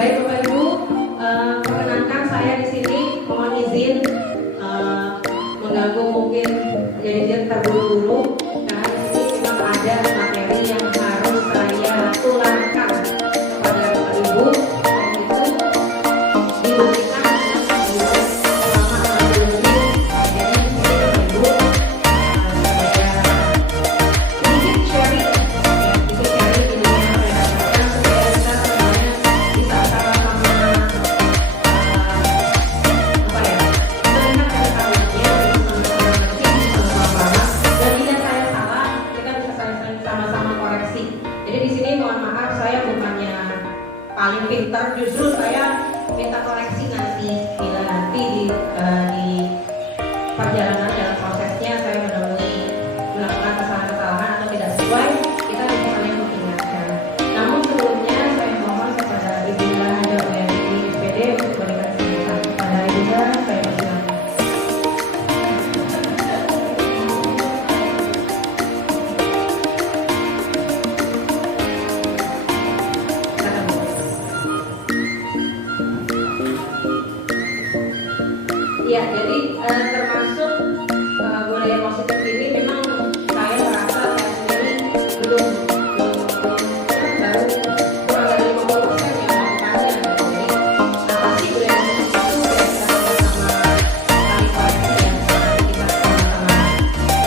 Baik Bapak Ibu, perkenankan saya di sini mohon izin mengganggu mungkin jadi terburu-buru karena di sini memang ada materi yang harus saya tularkan kepada Bapak Ibu dan itu diberikan selama 60 menit. Jadi di sini Bapak Ibu saya sedikit sharing ilmu yang saya dapatkan supaya kita semuanya bisa sama-sama melihat kesalahannya, sama-sama ngerti, sama-sama paham. Dan jika saya salah, kita bisa saling sama-sama koreksi. Jadi di sini mohon maaf saya bukannya paling pintar, justru saya minta koreksi nanti bila nanti di perjalanan dalam prosesnya saya menemui melakukan kesalahan-kesalahan atau tidak sesuai, kita bisa saling mengingatkan. Namun sebelumnya saya mohon kepada Ibunda Jawabanti SPD untuk memberikan sambutan. Kepada Ibunda saya persilakan. Silakan, Bu. Iya, jadi termasuk budaya positif ini memang saya merasa saya sendiri belum baru kurang dari 50% yang melakukannya. Jadi apa sih budaya positif itu? Ya kita sama-sama saling koreksi ya, kita sama-sama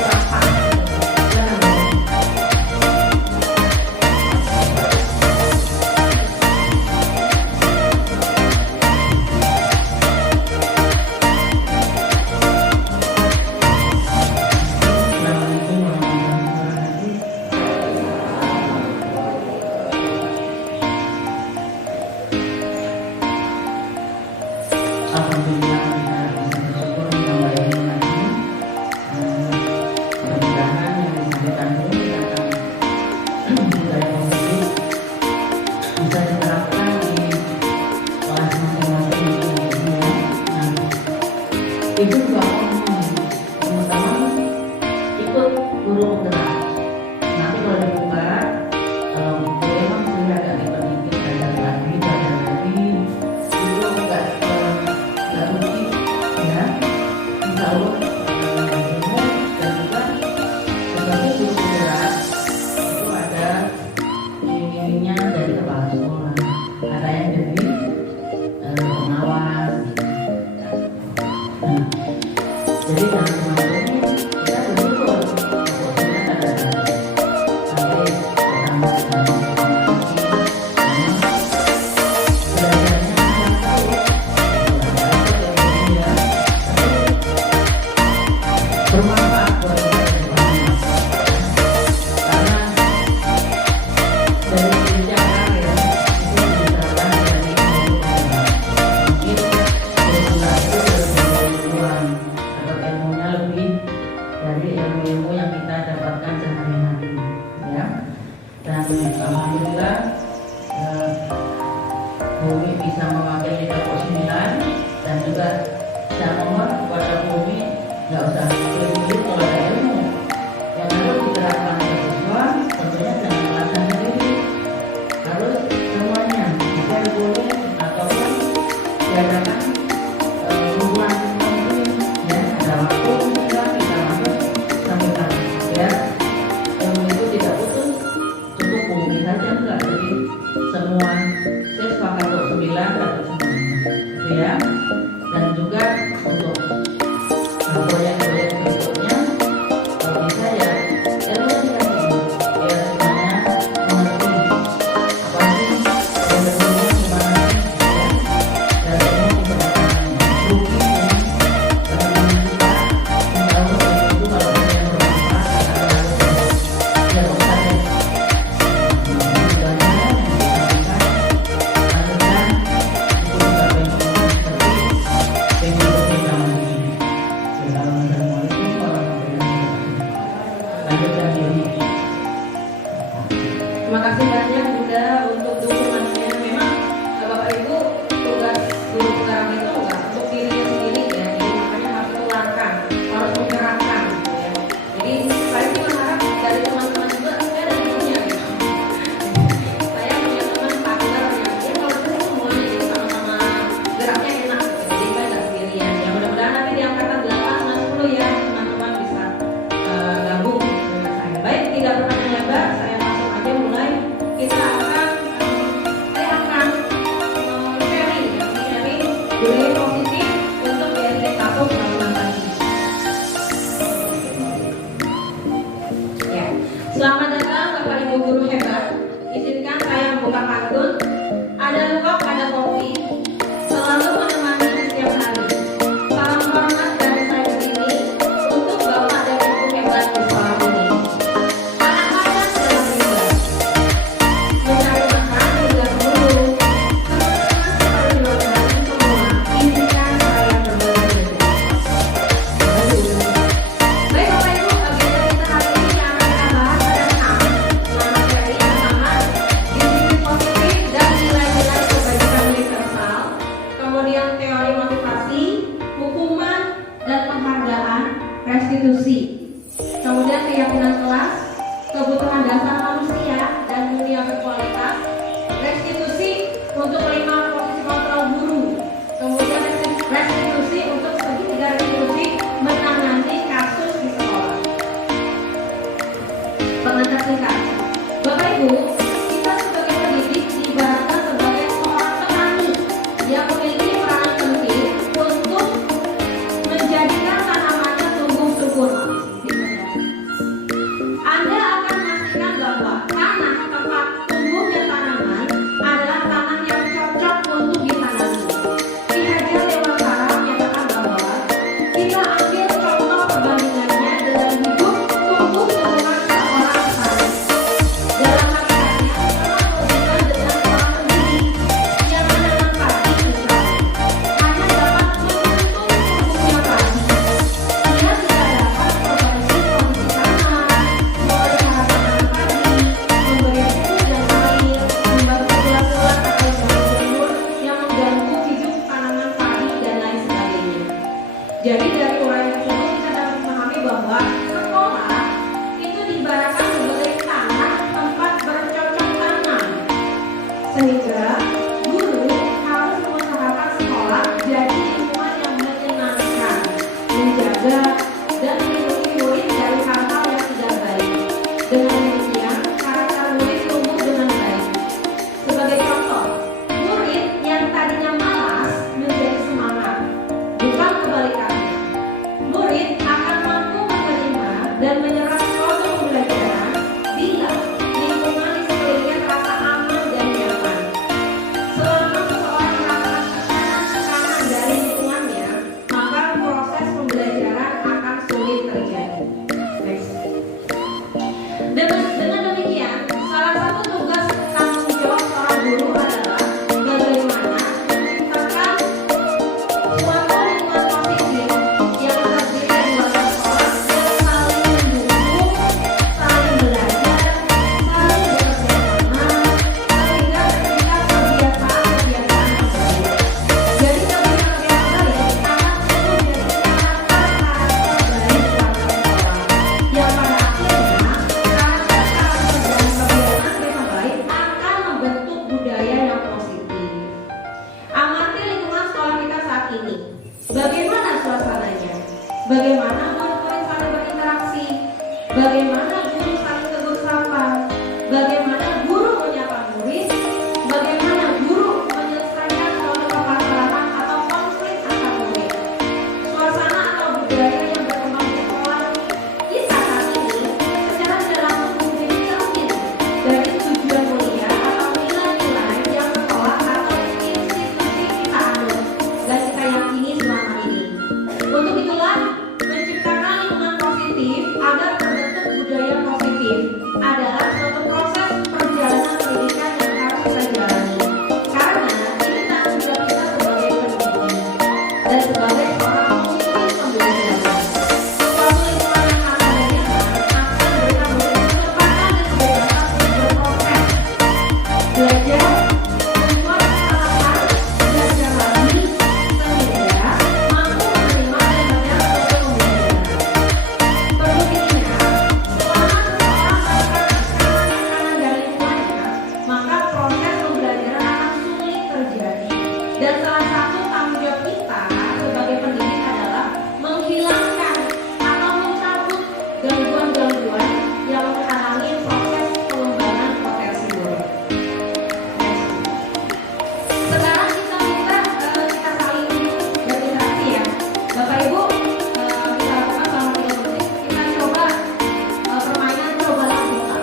kurang paham. Silakan, Bu. Assalamualaikum warahmatullahi wabarakatuh. Alhamdulillah kita bisa bersyukur kembali lagi mudah-mudahan yang disampaikan ini akan budaya positif bisa diterapkan di kelas masing-masing ya. Nah, itu juga teman-teman ikut guru penggerak. Nanti kalau dibuka, memang sudah agak dikit belajar lagi, itu nggak rugi ya. Insya Allah ilmu dan juga sebagai guru penggerak itu ada bimbingannya dari kepala sekolah, ada yang dari pengawas. Nah, jadi jangan kemarin kita bersyukur maksudnya ada sampai orang belajarnya kurang tahu ya, tapi bermanfaat buat kita karena dari bicara ya itu misalkan dari mungkin berulang itu berbulan atau ilmunya lebih dari ilmu-ilmu yang kita dapatkan sehari-hari ya. Dan alhamdulillah Bumi bisa mewakili kelompok 9 dan juga saya mohon kepada Bumi nggak usah berdiri kalau ada ilmu yang harus diterapkan oleh siswa, tentunya jangan melakukan sendiri, harus semuanya bisa boleh ataupun diadakan kumpulan mungkin ya, ada waktu kita langsung sampaikan ya. Ilmu itu tidak putus, cukup Bumi saja enggak, jadi semua saya sepakat untuk 9 dapat semuanya gitu ya. Dan juga untuk proyek-proyek berikutnya kalau bisa ya ilmu dikasih biar semuanya mengerti apa sih ilmunya gimana sih ya. Dan ilmu Bagaimana suasananya? Bagaimana murid-murid saling berinteraksi? Bagaimana guru saling tegur sapa? Bagaimana guru menyapa murid? Bagaimana guru menyelesaikan suatu permasalahan atau konflik antar murid? Suasana atau budaya yang berkembang di sekolah kita saat ini secara tidak langsung menjadi cermin dari tujuan mulia atau nilai-nilai yang sekolah atau institusi kita anut dan kita yakini selama ini. Untuk itulah menciptakan lingkungan positif agar terbentuk budaya positif adalah suatu proses perjalanan pendidikan yang harus kita jalani. Karena ini tanggung jawab kita sebagai pendidik dan sebagai seorang pemimpin pembelajaran. Suatu lingkungan yang aman dan nyaman akan memberikan murid kecepatan dan kebebasan untuk berproses, belajar, membuat kesalahan, belajar lagi, sehingga mampu menerima dan menjawab suatu pembelajaran. Perlu diingat, selama seseorang melakukan tekanan dari lingkungannya, maka proses pembelajaran akan sulit terjadi. Dan salah satu tanggung jawab kita sebagai pendidik adalah menghilangkan atau mencabut gangguan-gangguan yang menghalangi proses pengembangan potensi murid. Sekarang kita saling berinteraksi ya, Bapak Ibu. Kita lakukan selama 3 menit. Kita coba permainan cobalah buka.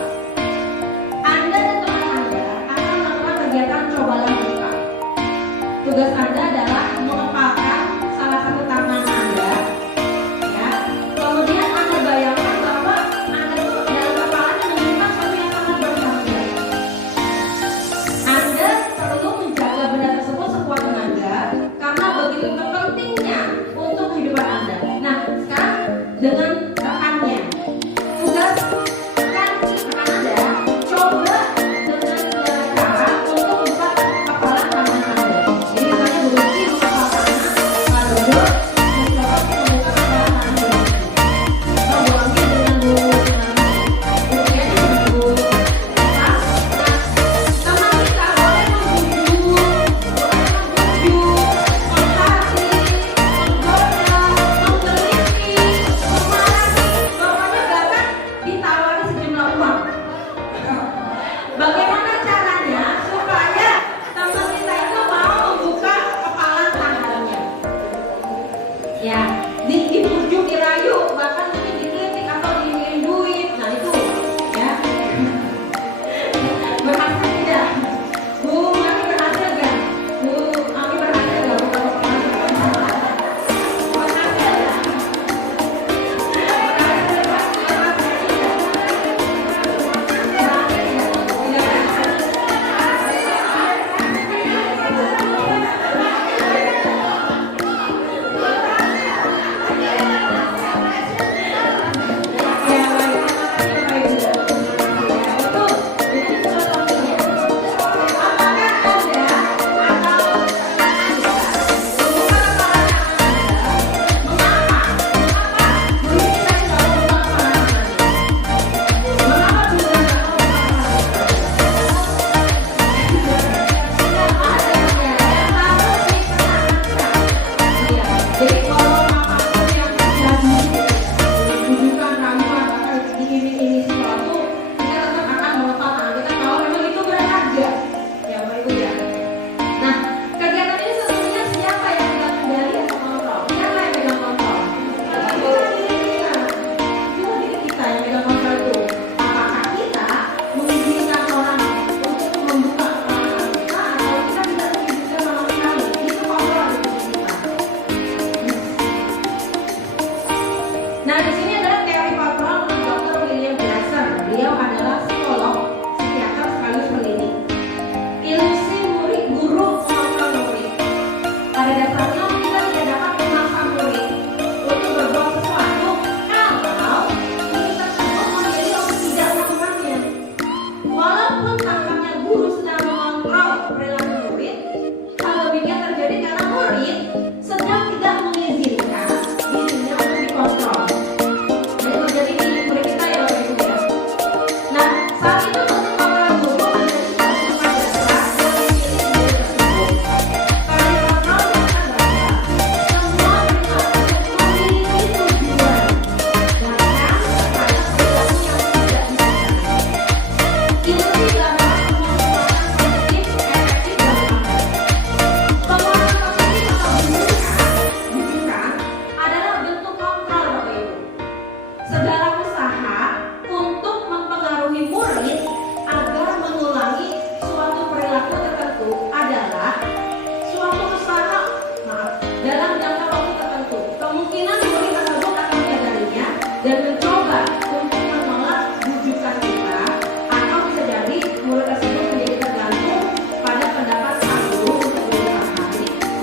Anda dan teman Anda akan melakukan kegiatan cobalah buka. Tugas Anda adalah mengepalkan salah satu tangan Anda, ya. Kemudian Anda bayangkan bahwa Anda tuh dalam kepalanya menyimpan sesuatu yang sangat berharga. Anda perlu menjaga benda tersebut sekuat tenaga karena begitu pentingnya untuk kehidupan Anda. Nah, sekarang dengan rekannya, tugas rekan Anda coba dengan segala cara untuk buka kepalan tangan Anda. Jadi misalnya begini.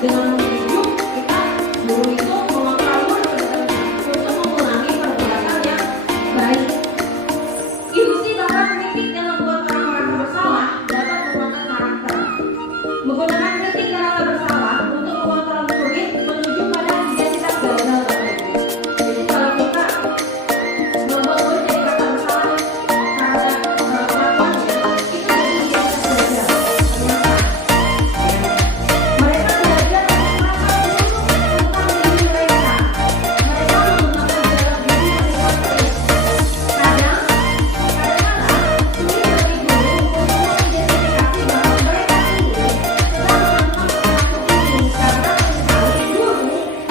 dengan menunjuk kita guru itu mengontrol untuk mengulangi perbuatan yang baik. Ilusi bahwa kritik yang membuat orang-orang bersalah dapat membuat karakter. Menggunakan kritik yang rasa bersalah untuk mengontrol murid menuju pada identitas gagal. Jadi kalau kita membuat murid jadi rasa bersalah karena kelakuannya, itu jadi identitas gagal. Mereka belajar untuk merasa buruk tentang diri mereka. Mereka menggunakan jalan diri masing-masing. Kadang-kadang sulit bagi guru untuk mengidentifikasi bahwa mereka ini sedang menonton perilaku ini karena seringkali guru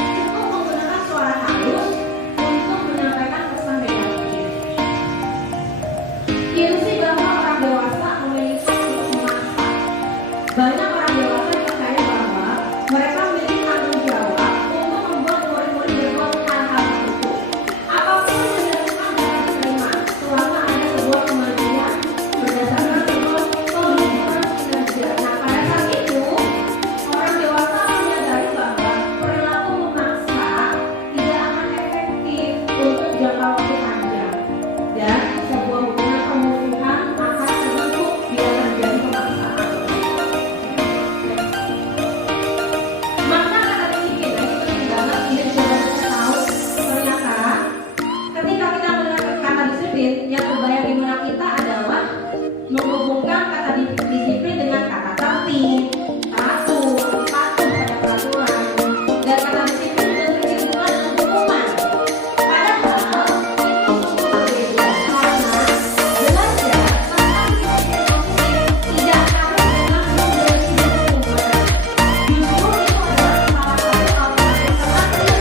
cukup menggunakan suara halus untuk menyampaikan pesan negatif. Ilusi bahwa orang dewasa memiliki untuk memaksa. Banyak orang dewasa yang percaya bahwa mereka memiliki tanggung jawab untuk membuat murid-murid berbuat hal-hal tertentu. Apapun yang dilakukan dapat diterima selama ada sebuah kemajuan berdasarkan sebuah pembentukan kinerja. Nah, pada saat itu orang dewasa menyadari bahwa perilaku memaksa tidak akan efektif untuk jangka waktu panjang dan sebuah hubungan pemusuhan akan terbentuk bila terjadi pemaksaan. Maka kata disiplin ini penting banget biar coba kita tahu ternyata ketika kita mendengar kata disiplin yang terbayang di benak kita adalah menghubungkan kata disiplin dengan kata tertib, patuh pada peraturan, dan kata disiplin juga berhubungan dengan hukuman. Padahal itu sungguh berbeda karena belajar tentang disiplin positif tidak harus dengan memberi hukuman. Justru itu adalah salah satu alternatif terakhir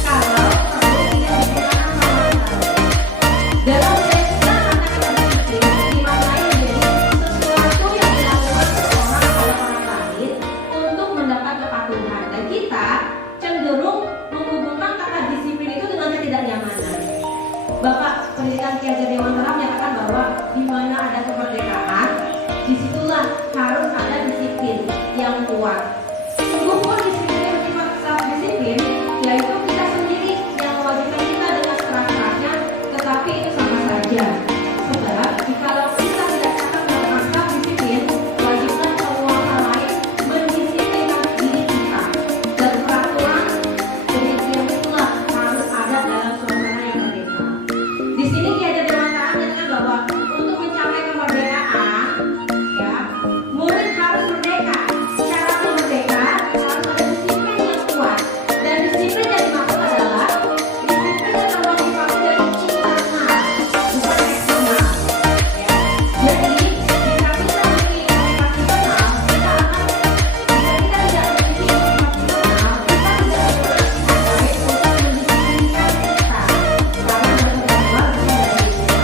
kalau perlu tidak digunakan sama sekali. Dalam mendefinisikan kata-kata disiplin dimaknai menjadi sesuatu yang dilakukan seseorang pada orang lain untuk mendapat kepatuhan, dan kita cenderung menghubungkan kata disiplin itu dengan ketidaknyamanan. Bapak Pendidikan Ki Hajar Dewantara menyatakan bahwa di mana ada kemerdekaan, disitulah harus ada disiplin yang kuat. Sungguh pun disiplin yang bersifat self-disiplin, yaitu kita sendiri yang mewajibkan kita dengan keras-kerasnya, tetapi itu sama saja. Sebab jikalau kita tidak cakap melakukan self-disiplin, wajibkan semua orang lain mendisiplinkan diri kita. Dan peraturan demikian itulah harus ada dalam suasana yang merdeka. Di sini Ki Hajar Dewantara menyatakan bahwa untuk mencapai kemerdekaan, ya, murid harus merdeka. Syaratnya merdeka harus ada disiplin yang kuat, dan disiplin yang dimaksud adalah disiplin yang termotivasi dari internal, bukan eksternal. Ya. Jadi jika kita memiliki motivasi internal, kita akan jika kita tidak memiliki motivasi internal, kita tidak berperan dengan baik untuk mendisiplinkan kita karena benar-benar dari kita.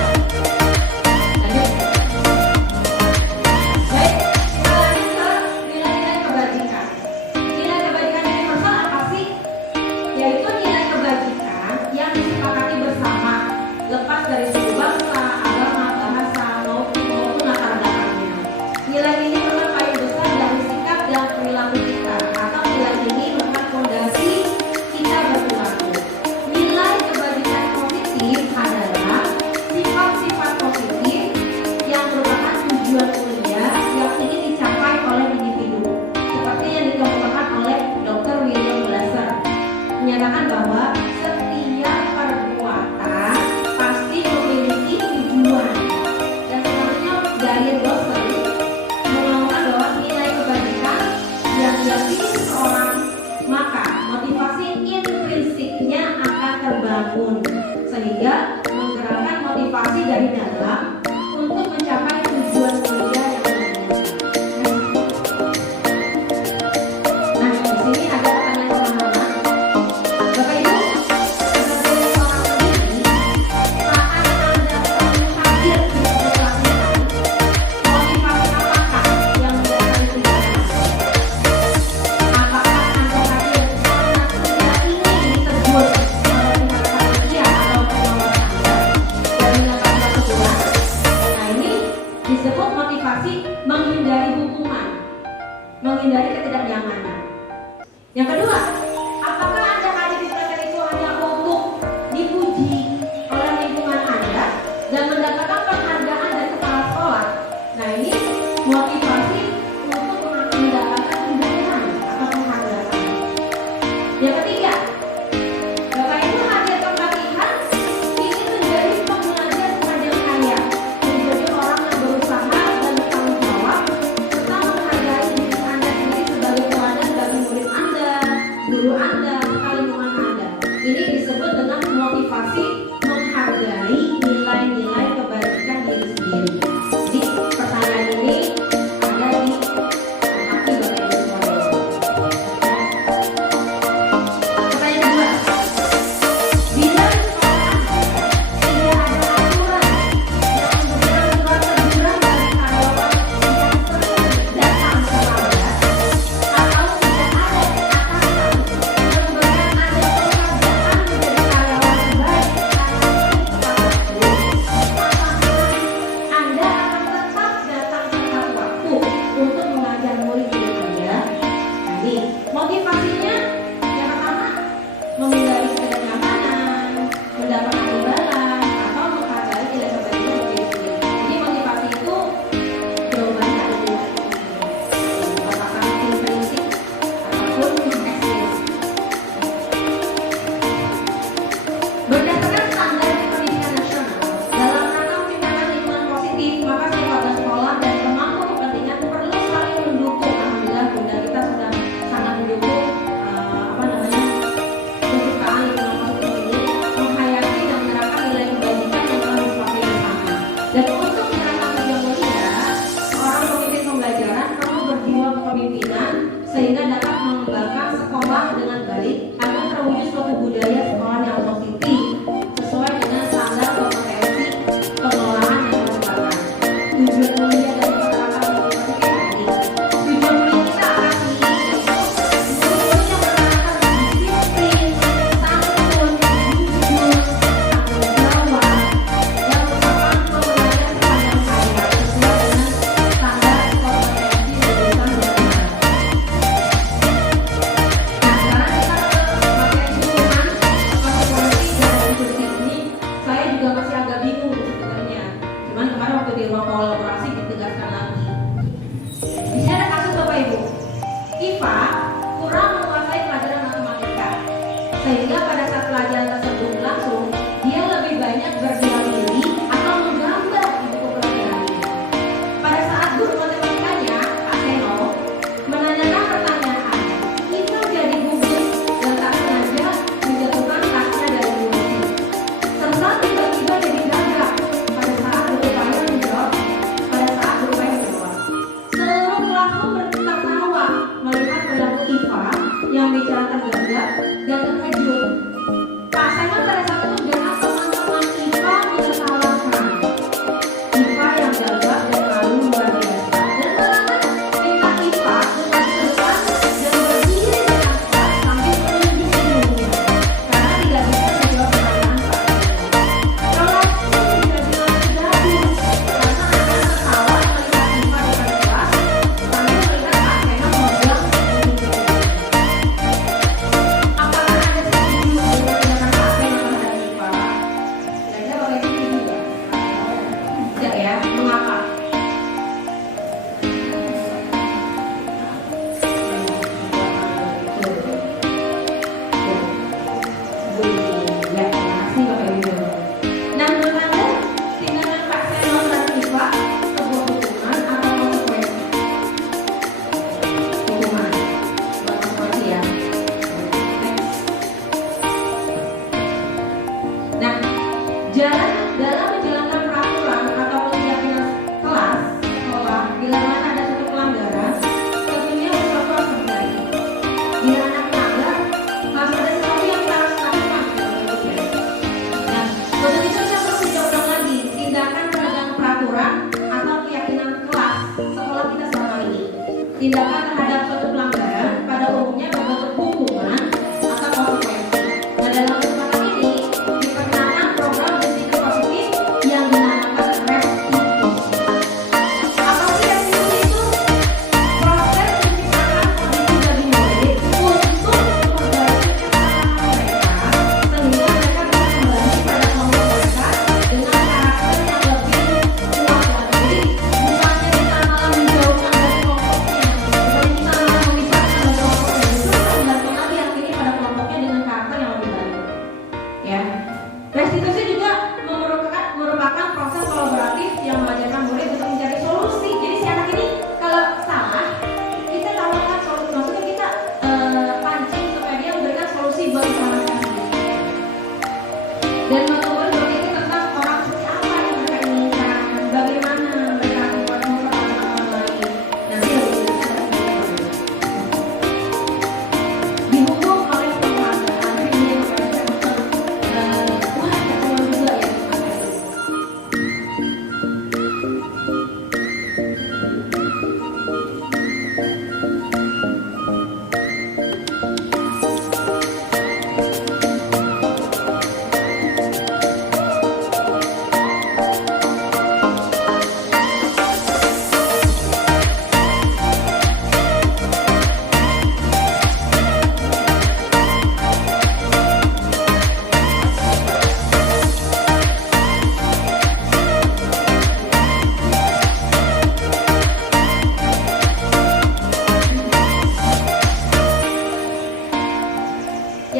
Lanjut. Baik, kita lanjut ke nilai-nilai kebajikan. Nilai kebajikan universal apa sih? Yaitu nilai kebajikan yang disepakati bersama, lepas dari suku bangsa, agama, bahasa, maupun latar belakangnya. Nilai ini merupakan payung besar dari sikap dan perilaku kita, atau nilai ini merupakan fondasi kita berperilaku. Nilai kebajikan positif adalah sifat-sifat positif yang merupakan tujuan mulia yang ingin dicapai oleh individu, seperti yang dikemukakan oleh Dr. William Glasser, menyatakan bahwa setiap perbuatan pasti memiliki tujuan. Dan selanjutnya dari Glasser mengatakan bahwa nilai kebajikan yang diyakini seseorang, maka motivasi intrinsiknya akan terbangun sehingga menggerakkan motivasi dari dalam untuk mencapai tujuan mulia yang diinginkan. Nah, di sini ada pertanyaan sederhana. Bapak Ibu, sebagai seorang pendidik, saat Anda perlu hadir di sebuah pelatihan, motivasi apakah yang mendasari tindakan Anda? Apakah Anda hadir karena tidak ingin ditegur oleh pihak panitia atau pengawas Anda dan mendapat kebetulan? Yang kedua, apakah Anda hadir di pelatihan itu hanya untuk dipuji oleh lingkungan Anda dan mendapatkan penghargaan dari kepala sekolah? Nah, ini motivasi untuk mendapatkan undangan atau penghargaan. Yang ketiga, Bapak Ibu hadir ke pelatihan ingin menjadi pengajar pengajar kaya, menjadi orang yang berusaha dan bertanggung jawab, serta menghargai diri Anda sendiri sebagai teladan bagi murid Anda, guru Anda, serta lingkungan Anda. Ini disebut dengan motivasi menghargai nilai-nilai kebajikan diri sendiri. Jadi pertanyaan ini ada di hati Bapak Ibu semuanya. Pertanyaan kedua, bila di sekolah tidak ada aturan yang memberikan surat teguran bagi karyawan yang sering datang terlambat, atau tidak ada atasan yang memberikan Anda penghargaan menjadi karyawan terbaik karena kepada guru, maka Anda akan tetap datang tepat waktu untuk mengajar murid-murid Anda. Jadi motivasinya yang pertama menghindari ketidaknyamanan, mendapatkan imbalan, atau menghargai tidak sebaiknya diri sendiri. Jadi motivasi itu jawabannya ada dua, apakah intrinsik ataupun ekstrinsik. Berdasarkan standar pendidikan nasional, dalam rangka menciptakan lingkungan positif, maka stakeholder sekolah dan pemangku kepentingan perlu saling mendukung. Alhamdulillah Bunda kita sudah sangat mendukung penciptaan lingkungan positif ini, menghayati dan menerapkan nilai kebajikan yang telah disepakati bersama. Dan untuk menerapkan tujuan mulia, seorang pemimpin pembelajaran perlu berjiwa kepemimpinan sehingga dapat mengembangkan sekolah dengan baik agar terwujud suatu budaya sekolah yang positif sesuai dengan standar kompetensi pengelolaan yang merupakan tujuan mulia dari penerapan lingkungan positif tadi. Tujuan mulia kita apa sih? Yaitu guru yang menerapkan disiplin, santun, jujur, tanggung jawab, yang merupakan pembelajaran sepanjang hayat sesuai dengan standar kompetensi lulusan dan Nah, sekarang kita ke materi keseluruhan konsekuensi dari bersih ini. Saya juga masih agak bingung sebenarnya. Cuman kemarin waktu di ruang kolaborasi ditegaskan lagi. Di sini ada kasus Bapak Ibu. IPA kurang menguasai pelajaran matematika, sehingga pada saat pelajaran tersebut berlangsung, dia lebih banyak berdiam diri atau menggambar di buku pelajarannya. Pada saat guru matematikanya, Pak Seno, menanyakan pertanyaan, IPA jadi gugup dan tak sengaja menjatuhkan tasnya dari kursi. Serta tiba-tiba jadi gagap pada saat berupaya menjawab. Seluruh kelas pun tertawa melihat perilaku IPA yang bicara tergagap dan terkejut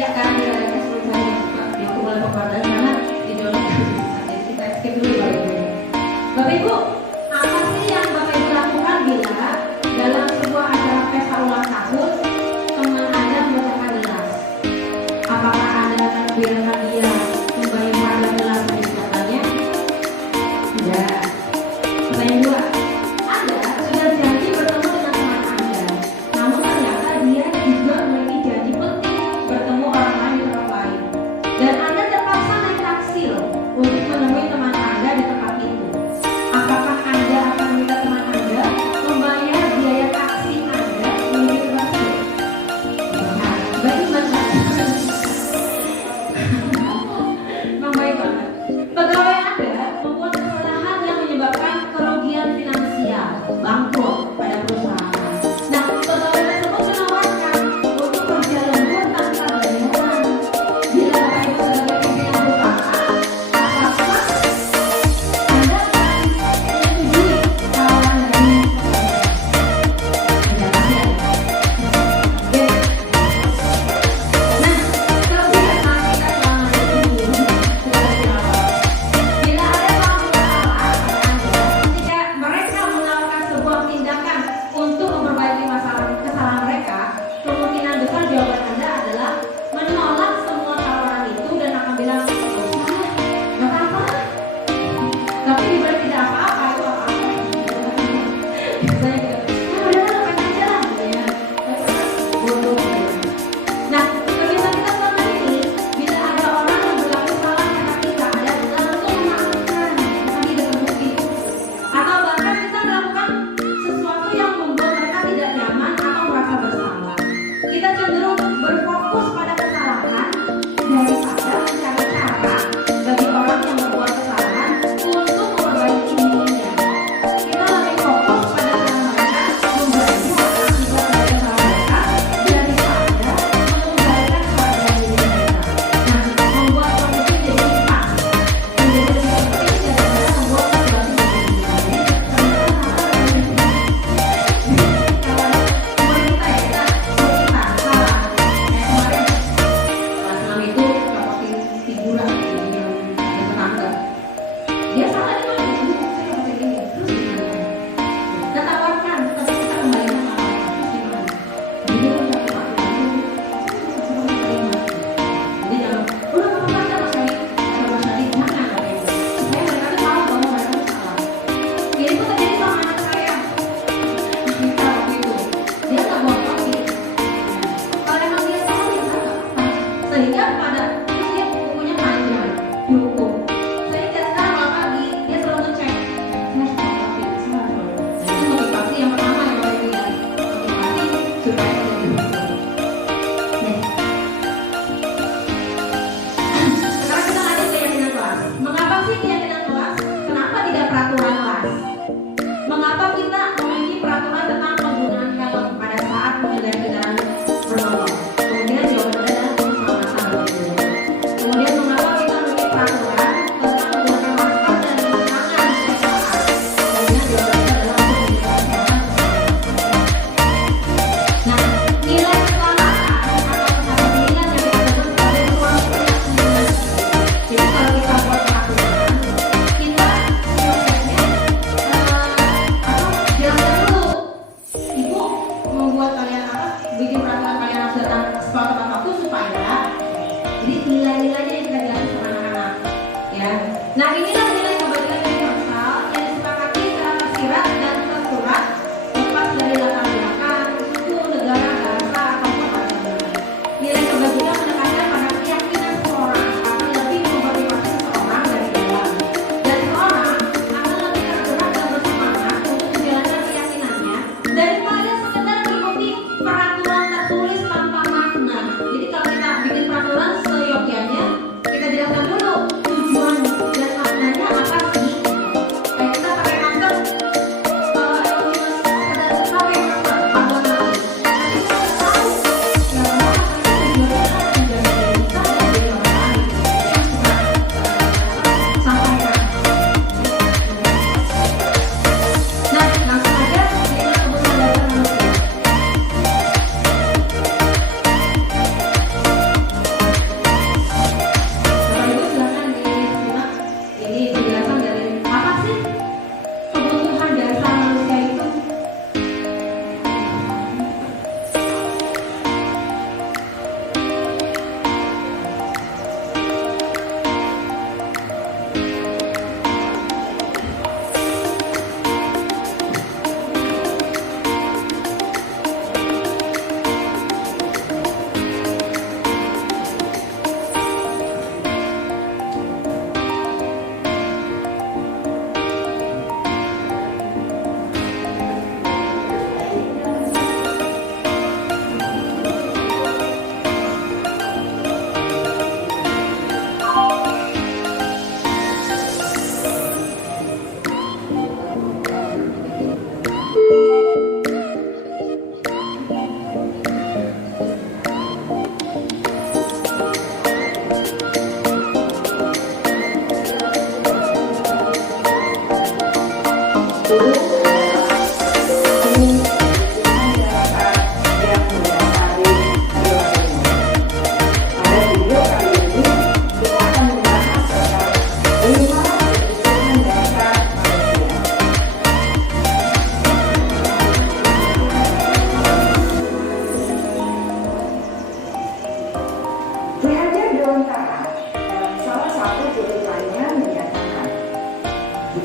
Ya karena dia ada kesulitan itu mulai pembahasan karena videonya nggak bisa. Jadi kita skip dulu baru ini. Bapak Ibu, apa sih yang Bapak Ibu lakukan bila dalam sebuah acara pesta ulang tahun teman Anda membacakan gelas? Apakah Anda akan membiarkan dia kembali pada gelas kebijakannya? Tidak. Pertanyaan dua, Anda sudah janji bertemu dengan teman Anda, namun ternyata dia juga memiliki janji penting bertemu orang lain di tempat lain, dan Anda terpaksa naik taksi loh untuk menemui teman Anda di tempat itu. Apakah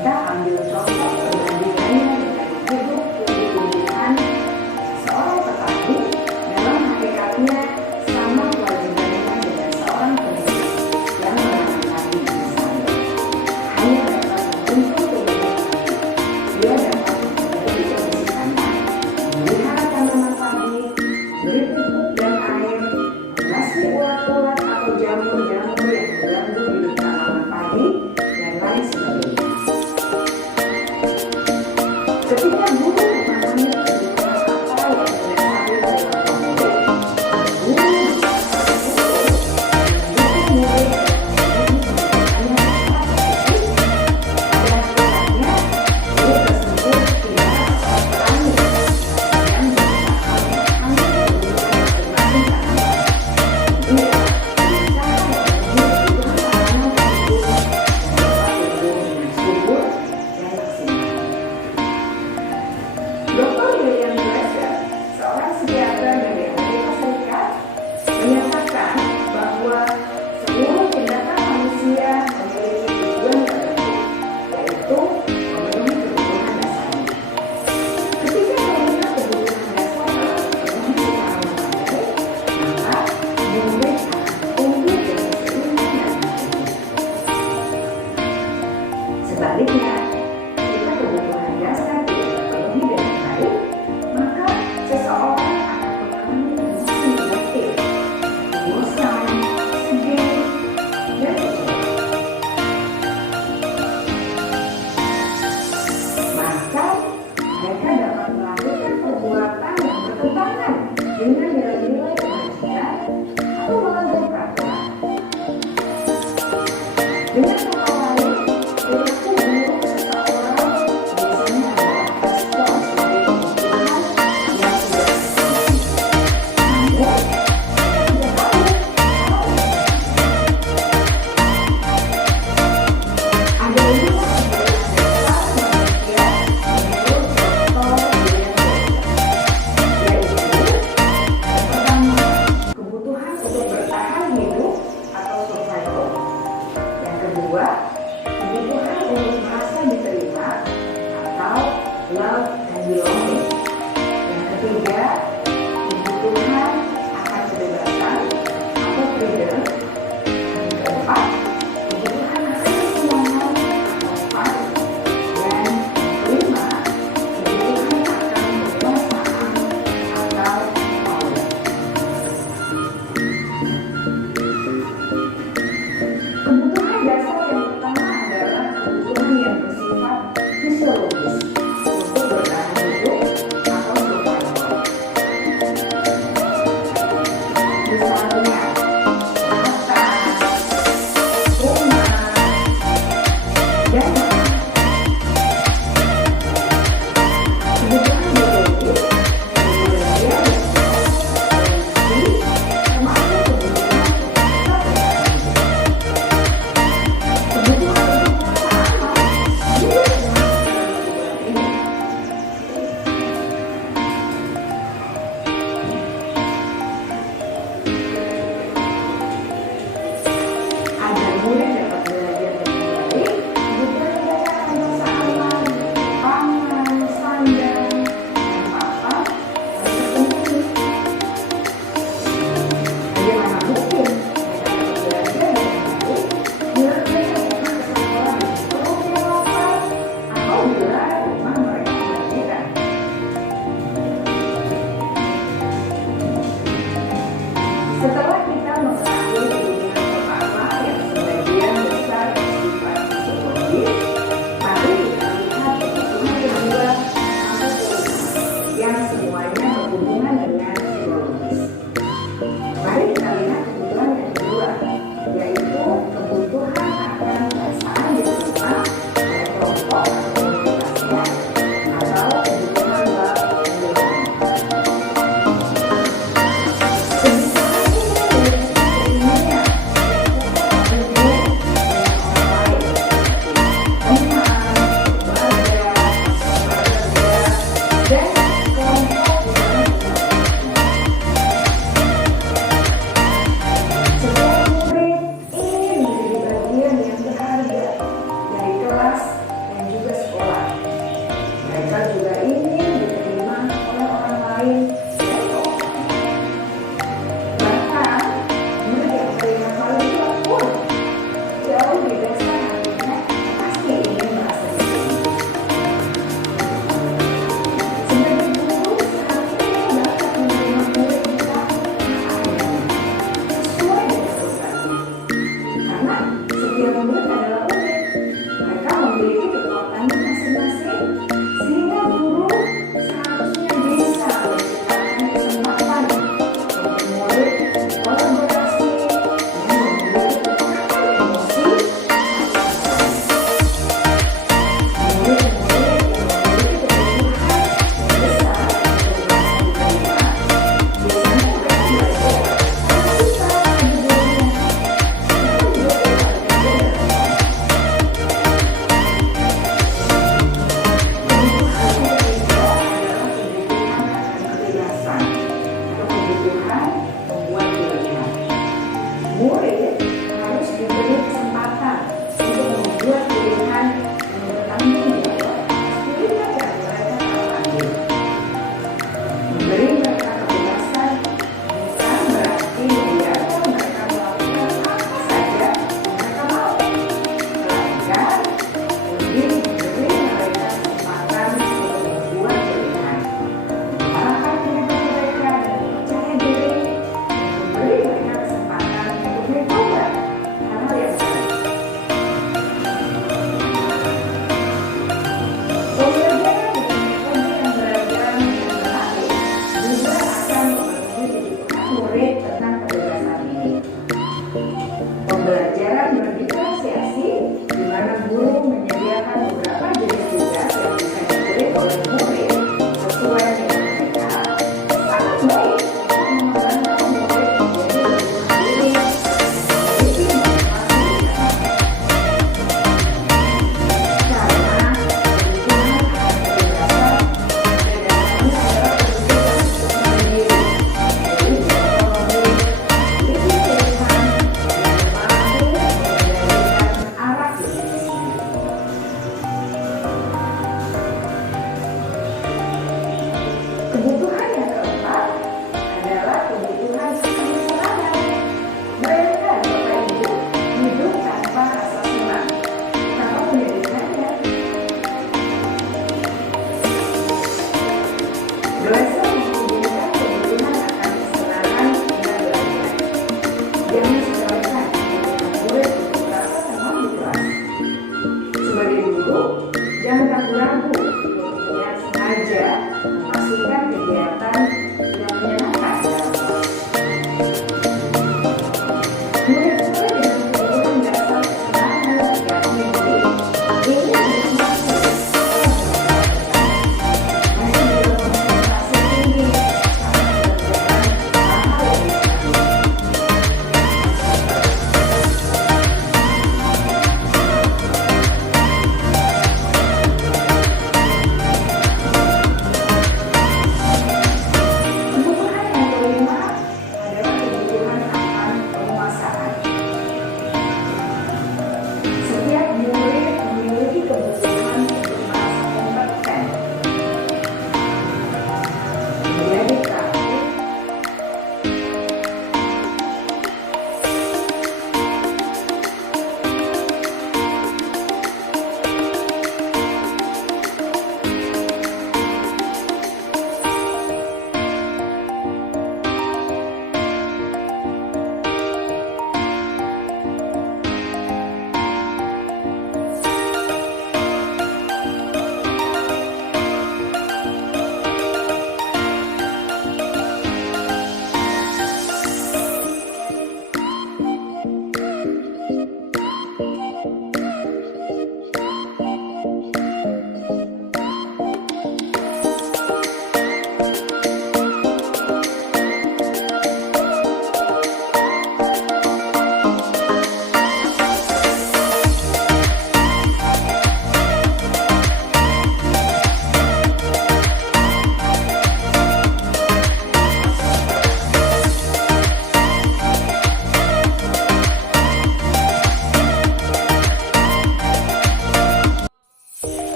Kita ambil contoh perbandingannya dengan hidup kehidupan seorang petani. Dalam hakikatnya sama kewajibannya dengan seorang pendidik yang menanam padi misalnya. Hanya dapat untuk kebutuhan dia dapat menjadi kondisi tanah, melihara tanaman padi, beri pupuk dan air, mengasih ulat-ulat atau jamur-jamur yang mengganggu hidup tanaman padi, dan lain sebagainya. Ketika guru memahami kebutuhan apa yang mendasari seorang pemudik, guru bisa mendukung murid hanya pada akhirnya murid tersebut tidak dapat berani dan berusaha memahami kebutuhan masing-masing tanaman. Dia berusaha memenuhi kebutuhan tanaman tersebut dan dapat tumbuh dengan subur dan maksimal. Dr. William Glasser, seorang psikiater dari Amerika Serikat, menyatakan bahwa seluruh tindakan manusia memiliki tujuan tertentu, yaitu memenuhi kebutuhan dasarnya. Ketika memenuhi kebutuhan dasar telah terpenuhi secara memadai, maka murid akan tumbuh dengan seimbang dan subur. Sebaliknya, jika kebutuhan dasar tidak terpenuhi dengan baik, maka seseorang akan mengalami emosi negatif, bosan, sedih, dan kecewa. Bahkan, mereka dapat melakukan perbuatan yang bertentangan dengan nilai-nilai kebajikan atau melanggar peraturan. Dengan kata lain, perilaku buruk seseorang biasanya adalah respons dari kebutuhan yang tidak terpenuhi. Namun, mereka tidak tahu hal itu. Ada lima kebutuhan dasar manusia menurut Dr. William Glasser, yaitu yang pertama, kebutuhan untuk bertahan hidup atau survival. Yang kedua, kebutuhan untuk merasa diterima atau love and belonging. Yang ketiga, kebutuhan akan kebebasan atau freedom. Yang keempat, kebutuhan akan kesenangan atau fun. Dan yang kelima, kebutuhan akan kekuasaan atau power. Kebutuhan dasar yang pertama adalah kebutuhan yang bersifat fisiologis untuk bertahan hidup atau survival. Misalnya, makan, rumah, dan makan. Kebutuhan biologis kemudian dia bersifat evolusi, termasuk kebutuhan untuk tetap bertahan hidup. Kebutuhan untuk merasa aman juga termasuk dalam kebutuhan ini. Agar murid dapat belajar dengan baik, kebutuhan mendasar rasa aman, pangan, sandang, dan papan harus terpenuhi. Bagaimana mungkin mereka dapat belajar dengan baik bila mereka bukan ke sekolah di sekolah yang lokal atau bila rumah mereka kebanjiran? Setelah kita mengetahui kebutuhan pertama yang sebagian besar bersifat fisiologis, mari kita lihat kebutuhan kedua sampai kelima yang semuanya berhubungan dengan psikologis. Mari kita lihat kebutuhan yang kedua, yaitu kebutuhan akan perasaan diterima oleh kelompok atau komunitasnya, atau kebutuhan love and belonging. Kebutuhan ini murid